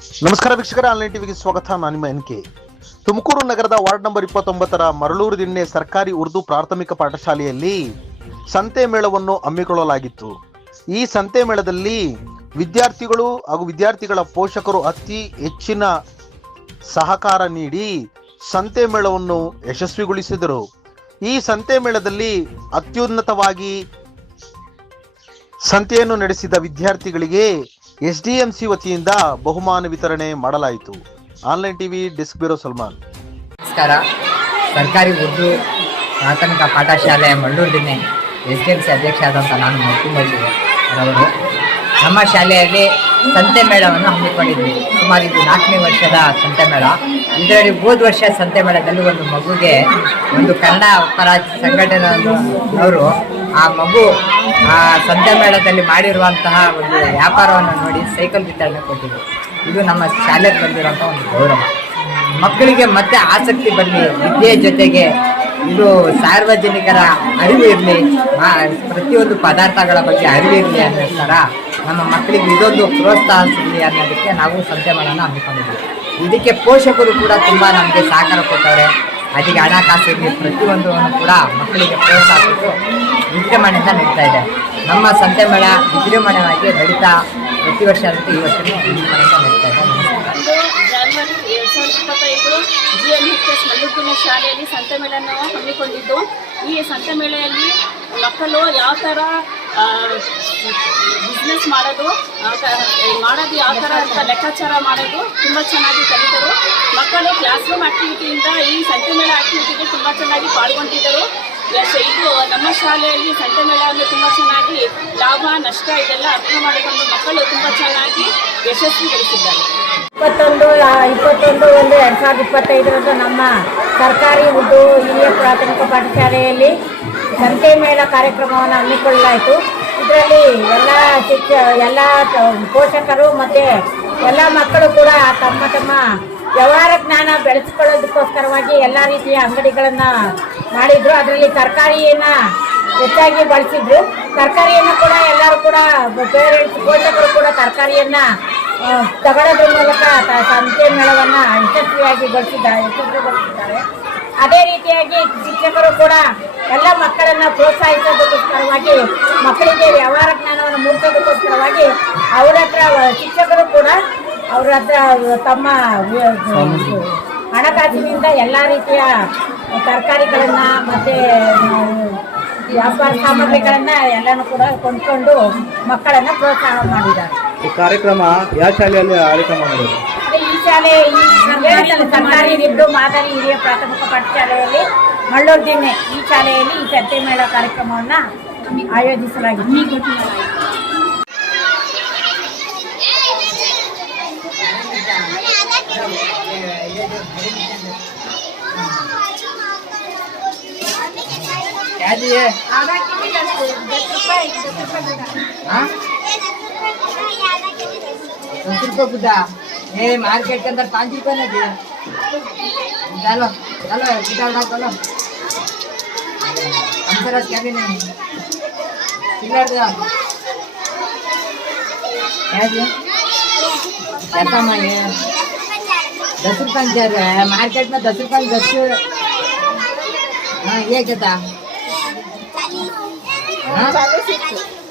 ನಮಸ್ಕಾರ ವೀಕ್ಷಕರ, ಆನ್ಲೈನ್ ಟಿವಿಗೆ ಸ್ವಾಗತ. ನಾನು ನಿಮ್ಮ ಎನ್ ಕೆ. ತುಮಕೂರು ನಗರದ ವಾರ್ಡ್ ನಂಬರ್ ಇಪ್ಪತ್ತೊಂಬತ್ತರ ಮರಳೂರು ದಿನ್ನೆ ಸರ್ಕಾರಿ ಉರ್ದು ಪ್ರಾಥಮಿಕ ಪಾಠಶಾಲೆಯಲ್ಲಿ ಸಂತೆ ಮೇಳವನ್ನು ಹಮ್ಮಿಕೊಳ್ಳಲಾಗಿತ್ತು. ಈ ಸಂತೆ ಮೇಳದಲ್ಲಿ ವಿದ್ಯಾರ್ಥಿಗಳು ಹಾಗೂ ವಿದ್ಯಾರ್ಥಿಗಳ ಪೋಷಕರು ಅತಿ ಹೆಚ್ಚಿನ ಸಹಕಾರ ನೀಡಿ ಸಂತೆ ಮೇಳವನ್ನು ಯಶಸ್ವಿಗೊಳಿಸಿದರು. ಈ ಸಂತೆ ಮೇಳದಲ್ಲಿ ಅತ್ಯುನ್ನತವಾಗಿ ಸಂತೆಯನ್ನು ನಡೆಸಿದ ವಿದ್ಯಾರ್ಥಿಗಳಿಗೆ ಎಸ್ಡಿಎಂಸಿ ವತಿಯಿಂದ ಬಹುಮಾನ ವಿತರಣೆ ಮಾಡಲಾಯಿತು. Online TV desk bureau Salman. ನಮಸ್ಕಾರ. ಸರ್ಕಾರಿ ಉರ್ದು ಪ್ರಾಥಮಿಕ ಪಾಠಶಾಲೆ Dinne S D M C ಅಧ್ಯಕ್ಷ ಆದಂಥ ನಾನು ಮಕ್ಕುಮಲ್ಲಿ ಅವರು ನಮ್ಮ ಶಾಲೆಯಲ್ಲಿ ಸಂತೆ ಮೇಳವನ್ನು ಹಮ್ಮಿಕೊಂಡಿದ್ವಿ. ಸುಮಾರು ಇದು ನಾಲ್ಕನೇ ವರ್ಷದ ಸಂತೆ ಮೇಳ. ಇದರಲ್ಲಿ ಹೋದ ವರ್ಷ ಸಂತೆ ಮೇಳದಲ್ಲಿ ಒಂದು ಮಗುಗೆ ಒಂದು ಕನ್ನಡ ಪರ ಸಂಘಟನೆಯವರು ಆ ಮಗು ಆ ಸಂತೆ ಮೇಳದಲ್ಲಿ ಮಾಡಿರುವಂತಹ ಒಂದು ವ್ಯಾಪಾರವನ್ನು ನೋಡಿ ಸೈಕಲ್ ವಿತರಣೆ ಕೊಟ್ಟಿದ್ವಿ ಇದು ನಮ್ಮ ಶಾಲೆಗೆ ಬಂದಿರುವಂಥ ಒಂದು ಗೌರವ. ಮಕ್ಕಳಿಗೆ ಮತ್ತೆ ಆಸಕ್ತಿ ಬರಲಿ ವಿದ್ಯೆ ಜೊತೆಗೆ ಇದು ಸಾರ್ವಜನಿಕರ ಅರಿವು ಇರಲಿ ಪ್ರತಿಯೊಂದು ಪದಾರ್ಥಗಳ ಬಗ್ಗೆ ಅರಿವು ಇರಲಿ ಅನ್ನೋ ಥರ ನಮ್ಮ ಮಕ್ಕಳಿಗೆ ಇದೊಂದು ಪ್ರೋತ್ಸಾಹ ಸಿಗಲಿ ಅನ್ನೋದಕ್ಕೆ ನಾವು ಸಂತೆ ಹಮ್ಮಿಕೊಂಡಿದ್ದೀವಿ ಇದಕ್ಕೆ ಪೋಷಕರು ಕೂಡ ತುಂಬ ನಮಗೆ ಸಹಕಾರ ಕೊಟ್ಟವ್ರೆ. ಅದಕ್ಕೆ ಹಣಕಾಸು ಇರಲಿ ಪ್ರತಿಯೊಂದನ್ನು ಕೂಡ ಮಕ್ಕಳಿಗೆ ಪ್ರೋತ್ಸಾಹ ಕೊಟ್ಟು ವಿಜೃಂಭಣೆಯಿಂದ ನಡೀತಾ ಇದೆ. ನಮ್ಮ ಸಂತೆ ಮೇಳ ವಿಜೃಂಭಣೆಯಾಗಿ ನಡೀತಾ ಪ್ರತಿ ವರ್ಷ ಈ ವರ್ಷವೂ ವಿಜೃಂಭಣೆಯಿಂದ ನಡೀತಾ ಇದೆ. ಶಾಲೆಯಲ್ಲಿ ಸಂತೆ ಮೇಳನ ಹಮ್ಮಿಕೊಂಡಿದ್ದು. ಈ ಸಂತೆ ಮೇಳೆಯಲ್ಲಿ ಮಕ್ಕಳು ಯಾವ ಥರ ಬಿಸ್ನೆಸ್ ಮಾಡೋದು ಮಾಡೋದು ಯಾವ ಥರ ಅಂತ ಲೆಕ್ಕಾಚಾರ ಮಾಡೋದು ತುಂಬ ಚೆನ್ನಾಗಿ ಕಲಿತರು. ಮಕ್ಕಳು ಕ್ಲಾಸ್ ರೂಮ್ ಆ್ಯಕ್ಟಿವಿಟಿಯಿಂದ ಈ ಸಂತೆ ಮೇಳ ಆ್ಯಕ್ಟಿವಿಟಿಗೆ ತುಂಬ ಚೆನ್ನಾಗಿ ಪಾಲ್ಗೊಂಡಿದ್ದರು. ಇದು ನಮ್ಮ ಶಾಲೆಯಲ್ಲಿ ಸಂತೆ ಮೇಳವನ್ನು ತುಂಬ ಚೆನ್ನಾಗಿ ಲಾಭ, ನಷ್ಟ ಇದೆಲ್ಲ ಅರ್ಥ ಮಾಡಿಕೊಂಡು ಮಕ್ಕಳು ತುಂಬ ಚೆನ್ನಾಗಿ ಯಶಸ್ವಿಗೊಳಿಸಿದ್ದಾರೆ. ಇಪ್ಪತ್ತೊಂದು ಇಪ್ಪತ್ತೊಂದು ಒಂದು ಎರಡು ಸಾವಿರದ ಇಪ್ಪತ್ತೈದರಂದು ನಮ್ಮ ಸರ್ಕಾರಿ ಉರ್ದು ಹಿರಿಯ ಪ್ರಾಥಮಿಕ ಪಾಠಶಾಲೆಯಲ್ಲಿ ಸಂತೆ ಮೇಳ ಕಾರ್ಯಕ್ರಮವನ್ನು ಹಮ್ಮಿಕೊಳ್ಳಲಾಯಿತು. ಇದರಲ್ಲಿ ಎಲ್ಲ ಶಿಕ್ಷ, ಎಲ್ಲ ಪೋಷಕರು ಮತ್ತು ಎಲ್ಲ ಮಕ್ಕಳು ಕೂಡ ತಮ್ಮ ತಮ್ಮ ವ್ಯವಹಾರ ಜ್ಞಾನ ಬೆಳೆಸ್ಕೊಳ್ಳೋದಕ್ಕೋಸ್ಕರವಾಗಿ ಎಲ್ಲ ರೀತಿಯ ಅಂಗಡಿಗಳನ್ನು ಮಾಡಿದರು. ಅದರಲ್ಲಿ ತರಕಾರಿಯನ್ನು ಹೆಚ್ಚಾಗಿ ಬಳಸಿದ್ರು. ತರಕಾರಿಯನ್ನು ಕೂಡ ಎಲ್ಲರೂ ಕೂಡ ಪೇರೆಂಟ್ಸ್ ಪೋಷಕರು ಕೂಡ ತರಕಾರಿಯನ್ನು ತಗೊಳ್ಳೋದ್ರ ಮೂಲಕ ಸಂತೆ ಮೇಳವನ್ನು ಯಶಸ್ವಿಯಾಗಿ ಬಳಸಿದ್ದಾರೆ ಯಶಸ್ವಿಗೊಳಿಸಿದ್ದಾರೆ. ಅದೇ ರೀತಿಯಾಗಿ ಶಿಕ್ಷಕರು ಕೂಡ ಎಲ್ಲ ಮಕ್ಕಳನ್ನ ಪ್ರೋತ್ಸಾಹಿಸೋದಕ್ಕೋಸ್ಕರವಾಗಿ, ಮಕ್ಕಳಿಗೆ ವ್ಯವಹಾರ ಜ್ಞಾನವನ್ನು ಮೂಡಿಸೋದಕ್ಕೋಸ್ಕರವಾಗಿ ಅವರ ಹತ್ರ ಶಿಕ್ಷಕರು ಕೂಡ ಅವರ ಹತ್ರ ತಮ್ಮ ಹಣಕಾಸಿನಿಂದ ಎಲ್ಲ ರೀತಿಯ ತರಕಾರಿಗಳನ್ನು ಮತ್ತು, ವ್ಯಾಪಾರ ಸಾಮಗ್ರಿಗಳನ್ನು ಎಲ್ಲನೂ ಕೂಡ ಕೊಂಡ್ಕೊಂಡು ಮಕ್ಕಳನ್ನು ಪ್ರೋತ್ಸಾಹ ಮಾಡಿದ್ದಾರೆ. ಈ ಕಾರ್ಯಕ್ರಮ ಯಾವ ಶಾಲೆಯಲ್ಲಿ ಆಯೋಜನೆ ಅದೇ ಈ ಶಾಲೆ ಈ ಹೇಳಿದ್ನಲ್ಲ, ಸರ್ಕಾರಿ ನಿಬ್ಡು ಮಾದರಿ ಹಿರಿಯ ಪ್ರಾಥಮಿಕ ಪಾಠಶಾಲೆಯಲ್ಲಿ ಮಳ್ಳೂರು ದಿಣ್ಣೆ ಈ ಶಾಲೆಯಲ್ಲಿ ಈ ಚರ್ಚೆ ಮೇಳ ಕಾರ್ಯಕ್ರಮವನ್ನು ಆಯೋಜಿಸಲಾಗಿದೆ क्या हाँ ये मार्केट के अंदर पाँच रुपये ना दिए चलो चलो उठा चलो। हमसे रस क्या भी नहीं चिल्लर दो क्या दिए क्या मैं दस रुपये चल रहा है। मार्केट में दस रुपये दस हाँ ये क्या था?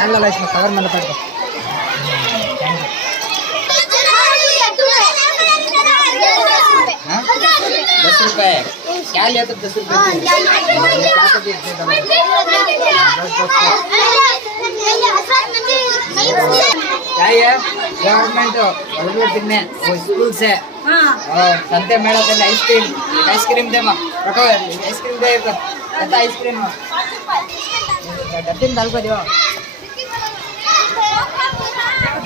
डाल लो इसमें कवर में लपेट दो? दस रुपए क्या लिया दस रुपए क्या दे दे दो क्या है गवर्नमेंट बड़े दिन में वो स्कूल से संते मेला पहले आइसक्रीम आइसक्रीम दे माँ रखो आइसक्रीम दे आइसक्रीम डब्बे में डाल को दो